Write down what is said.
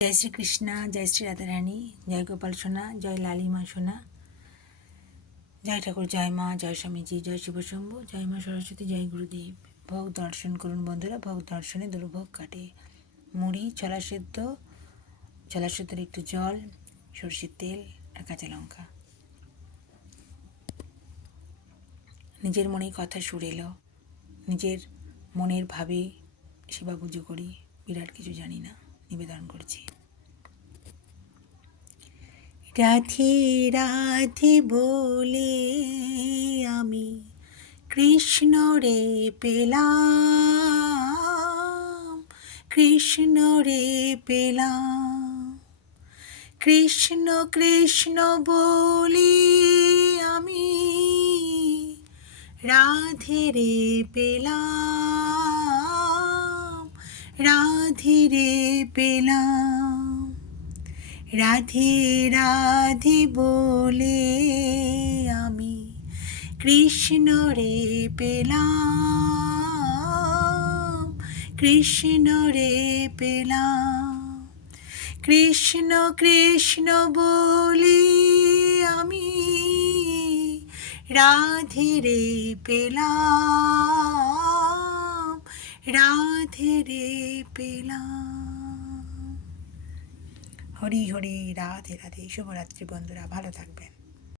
জয় শ্রীকৃষ্ণা, জয় শ্রী রাধারানী, জয় গোপাল সোনা, জয় লালিমা সোনা, জয় ঠাকুর, জয় মা, জয় স্বামীজি, জয় শিবশম্ভু, জয় মা সরস্বতী, জয় গুরুদেব। ভোগ দর্শন করুন বন্ধুরা, ভোগ দর্শনে দুর্ভোগ কাটে। মুড়ি, ছোলা সেদ্ধর একটু জল, সরষের তেল আর কাঁচা লঙ্কা। নিজের মনেই কথা সুর এলো, নিজের মনের ভাবে সেবা পুজো করি, বিরাট কিছু জানি না, নিবেদন করছি। রাধে রাধে বলে আমি কৃষ্ণ রে পেলাম, কৃষ্ণ রে পেলাম। কৃষ্ণ কৃষ্ণ বলে আমি রাধে রে পেলাম, রাধে রে পেলাম। রাধে রাধে বলে আমি কৃষ্ণ রে পেলাম, কৃষ্ণ রে পেলাম। কৃষ্ণ কৃষ্ণ বলে আমি রাধে রে পেলাম, রাধে রে পেলাম। হরি হরি, রাধে রাধে। শুভরাত্রি বন্ধুরা, ভালো থাকবেন।